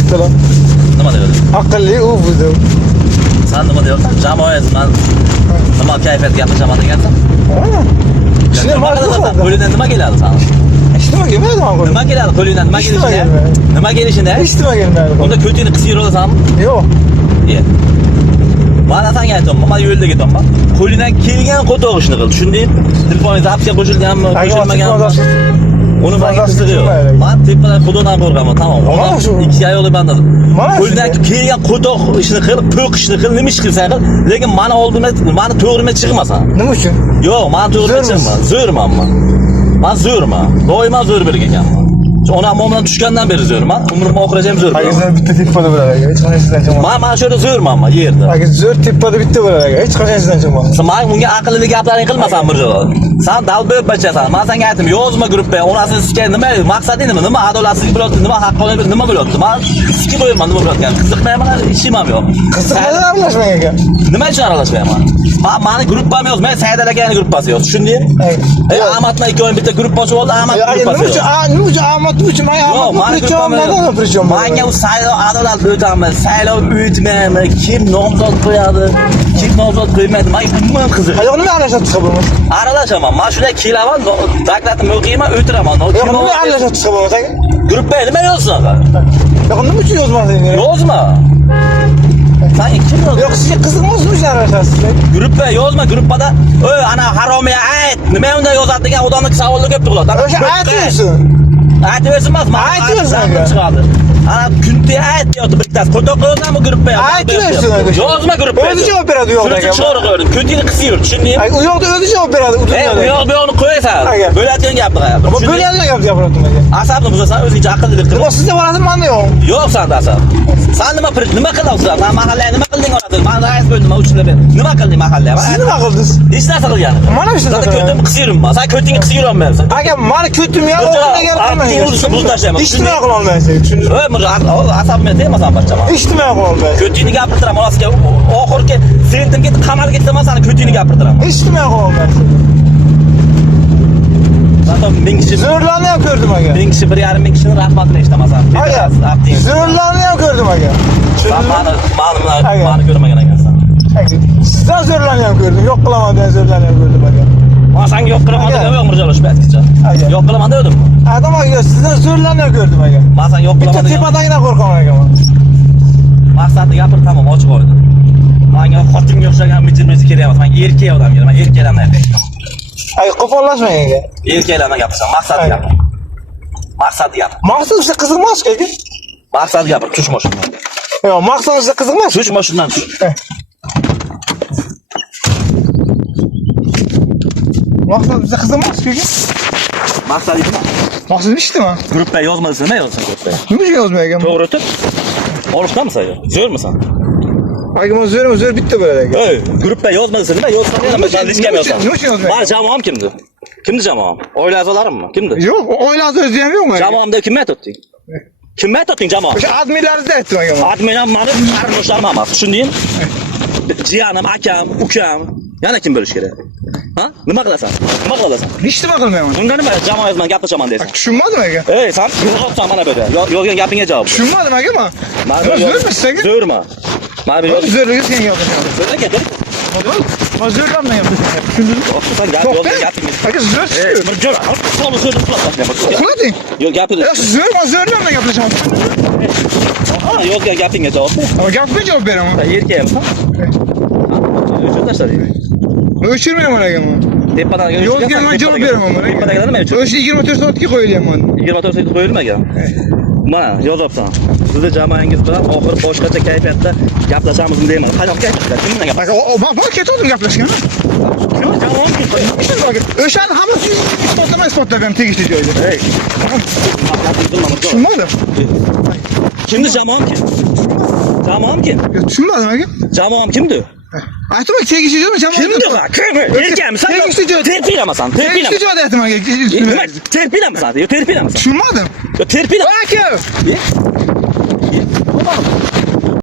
ketdilar. Nima deyapti? Aqlli u bu. Sen nima deyapsan? Jamoangiz men nima kayfiyatga gaplashaman degansan? Shuni ma'lum. Qo'lingdan nima keladi sana? Ishtima kelmaydi men qo'lim. Nima keladi qo'lingdan? Nima kelishini? Nima kelishini? Ishtima kelmaydi. Unda ko'tingni qisib yurasanmi? Yo'q. Ye. Mana senga aytaman, men yo'lda ketaman. Qo'lingdan kelgan qo'toq ishni qil. Tushundingmi? Telefoningiz appga qo'shilganmi, qo'shilmaganmi? Uni menga qizig'i yo'q. Men tepadan xudodan qo'rqaman, tamom. Ikki ayoli bandadim. Qo'lingdan kelgan qo'toq ishni qil, po'q ishni qil, nima ish qilsang qil, lekin meni oldimda, meni to'g'rima chiqmasan. Nima uchun? Yo'q, men to'g'rima chiqman. Zo'rman men. Men zo'rman. Doimo zo'r bir ekanman. Onam bilan tushgandan beri zo'rman. Umrim oxirigacha ham zo'rman. Agar bitta tepada bo'ladi, hech qanchasidan chiqmayman. Men shu yerda zo'rman men yerda. Agar zo'r tepada bitta bo'ladi, hech qanchasidan chiqmayman. Sen unga aqlli gaplaring qilmasan Mirjalol. Sen dalbo'b bachasan. Men senga aytdim, yozma gruppaga, onasini sikay nima, maqsading nima? Nima adolatsizlik bo'lyapti, nima haqqoniyat, nima bo'lyapti? Men sikib qo'yaman, nima bo'layotgan? Qiziqmayman, ishim ham yo'q. Qiziqmayman, aralashmang aka. Nima uchun aralashmayman? Meni gruppam yo'q, men Saidal akaning gruppasi yo'q, tushundingmi? Ahmadni ikkovi bitta gruppa ochib oldi, Ahmad gruppasi yo'q. Nima uchun Ahmad uchun men Menga u saylov adolat o'tamiz, saylov o'tmaymi, kim nomzod qo'yadi, kim nomzod qo'ymaydi, men umuman qiziq. Yo'q, nima aralashib bo'lmas? Aralashaman, men shunday kelaman, dokladimni o'qiyman, o'tiraman. Yo'q, nima aralashib bo'lmas aka? Gruppaga nima yozsan? Yo'q, nima uchun yozmading? Yozma. Sen kim yozdi? Yo'q, sizga qiziqmasmi uchun aralashasiz? Gruppa yozma, gruppada ana haromiya ayt, nima unda yozadi degan odamning savollar ko'p tug'iladi. O'sha aytmaysan. Aytversin emas, men aytversin chiqadi. Ana kunti ayt deyapti bittasi. Qo'toq yozami gruppaga? Aytversin aka. Yozma gruppaga. O'zi javob beradi u yoqda aka. Chiqarib qo'ydim. Kuntingni qisib yur, tushundingmi? U yoqda o'zi javob beradi. Bu yoqni qo'yasan. Bo'layotgan gapni qayerda? Bo'layotgan gapni gapiryaptim aka. Asabni buzasan, o'zingcha aqllilik qil. Sizda boradi, menda yo'q. Yo'q senda asab. Sen nima qilyapsan? Men mahallaga nima qilding onasiz? Men rais bo'ldim, men uchinda ber. Nima qilding mahallaga? Siz nima qildingiz? Hech narsa qilganim. Mana shu narsa. Ko'tingni qisib yuribman. Sen ko'tingni qisib yurolmaysan. Aka, meni ko'tim ya o'rniga qilmaysiz. Buz tashlayman. Ijtimoiy qila olmaysiz, tushundingmi? Voy, Mirjalol, asabimga tegmasan barchaman. Ijtimoiy qila olmaysiz. Ko'tingni gapirtiraman, onasiga oxirgi sentim ketib qamalga ketaman, seni ko'tingni gapirtiraman. Ijtimoiy qila olmaysiz. Zaten 1000 kishi zo'rlarni ham ko'rdim aka. 1000 kishi 1,5 kishini rahmatini eshitaman. Zo'rlarni ham ko'rdim aka. Meni ko'rmagan ekansan. Sizdan zo'rlarni ham ko'rdim. Yo'q qilaman degan zo'rlarni ham ko'rdim aka. Men senga yo'q qilaman dedim, yo'q Mirjalol shu paytgacha. Yo'q qilaman dedim. Adam aka, sizdan zo'rlarni ham ko'rdim aka. Men senga yo'q qilaman dedim. Bitta tepadagidan qo'rqaman aka men. Maqsadni gapir, tamom, ochiq qo'ydim. Menga xotinga o'xshagan mijil-mijil kerak emas. Men erkak odam kerak. Men erkaklarni aytayman. Ay, qo'pollashmang aka. Erkaklarni gapirsan, maqsadni gapir. Maqsadni gapir. Maqsad sizga qiziqmas aka? Maqsadni gapir, tush mashinadan. Yo'q, maqsad sizga qiziqmas. Tush mashinadan tush. Maqsad bizga qiziqmas aka. Maqsad nima? Maqsad eshitdimi? Gruppaga yozmadingiz, nima yozsan gruppaga? Nima uchun yozmayapman? To'g'ri o'tib. Olishdanmisan yo? Zo'rmisan? Aka, men zo'r bitta bo'ladi aka. Ey, gruppaga yozmadingiz, nima yozsan, nima jurnalistga yozsan? Nima uchun yozmayapman? Men jamoam kimdi? Kimdi jamoam? Oila a'zolarimmi? Kimdi? Yo'q, oila a'zosi ham yo'qmi? Jamoamda kimni aytding? Kimni aytding jamoam? O'sha adminlaringizni aytdim aka men. Admin ham meni qarindoshlarim emas, tushundingmi? Jiyanim, akam, ukam, yana kim bo'lish kerak? Ha? Nima qilasan? Nima qilasan? Hech nima qilmayman. Unda nima jamoa bilan gaplashaman deysan? Tushunmadim aka. Ey, sen yo'qotsan mana bu yerda. Yozgan gapingga javob. Tushunmadim aka men. Zo'rmisiz aka? Zo'rma. Mana bu zo'rligiz senga yoqadi. Zo'rga kel. Men zo'rlanmayman yaptım. Tushundingmi? Sen yozgan gapingga. Aka, zo'rsiz. Mirjalol, qo'lni zo'rni qilib Qilading. Yo'q, gapir. Zo'rlanmay gaplashaman. Yozgan gapingga javob ber. Ama gapga javob beraman. Erkakmisan? O'chir tashlading. O'chirmayman aka men. Tepadan yozgan men javob beraman men. Tepadan nima uchun? O'sha 24 soatga qo'yilgan. 24 soat qo'yilmagan. Mana yozibsan. Sizni jamoangiz bilan oxir boshqacha kayfiyatda gaplashamizmi deyman. Qanaqa kayfiyatda? Kim bilan gaplashamiz? Aka, men ketdim gaplashgani. Jamoam kim? O'shani hammasi isbotlab ham tegishli joyda. Ey. Tushunmadim. Kimdi jamoam kim? Jamoam kim? Tushunmadim aka. Jamoam kimdi? Aytdim tegishli joyda jamoa. Kimdi ha? Kim? Erkakmisan? Tegishli joyda. Terpilamasan, Tegishli joyda aytdim aka. Nima? Terpilamasan? Yo terpilamasan. Tushunmadim. Yo terpilamasan. Aka.